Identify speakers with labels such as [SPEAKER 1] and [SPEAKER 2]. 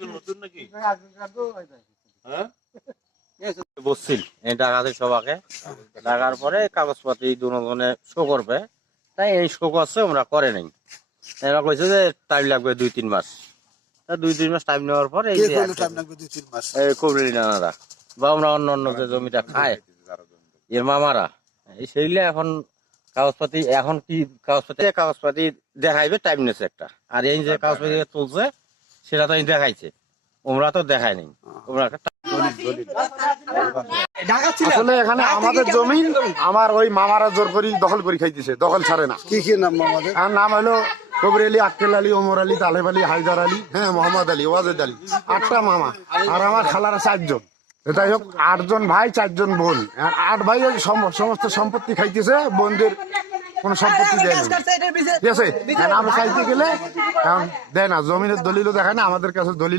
[SPEAKER 1] নতুন নাকি? হ্যাঁ
[SPEAKER 2] বসছিল এই ডাকাতে সবাকে ডাকার পরে কাগজপাতি দুজনে শো করবে। তাই এই শো করছে আমরা করে নাই। এরা কইছে যে টাইম লাগবে দুই তিন মাস। দুই তিন মাস টাইম নেওয়ার পরে এই
[SPEAKER 3] কে
[SPEAKER 2] যে
[SPEAKER 3] কইলো
[SPEAKER 2] একটা-
[SPEAKER 3] টাইম লাগবে দুই তিন মাস?
[SPEAKER 2] এই কবরি নানারা। বা আমরা অন্য অন্য যে জমিটা খায় এর মামারা। এই সেইলে এখন কাগজপাতি এখন কি কাগজপাতি? কাগজপাতি দেখাইবে টাইম নেছে একটা। আর এই যে কাগজপাতি তুলছে সেটা তো দেখাইছে। ওমরা তো দেখায় নাই। ওমরা
[SPEAKER 4] আসলে এখানে আমাদের জমি আমার ওই মামারা জোর করি দখল করে খাইতেছে দখল ছাড়ে না।
[SPEAKER 3] কি কি নাম আমাদের
[SPEAKER 4] আর নাম হলো কবির আলী আক্কেল আলী ওমর আলী তালেব আলী হায়দার আলী হ্যাঁ মোহাম্মদ আলী ওয়াজেদ আলী আটটা মামা। আর আমার খালারা চারজন। যাই হোক আটজন ভাই চারজন বোন। আর আট ভাই সমস্ত সম্পত্তি খাইতেছে বোনদের কোন সম্পত্তি দেয় না। ঠিক আছে? আমরা চাইতে গেলে এখন দেয় না জমিনের দলিলও দেখায় না আমাদের কাছে দলিল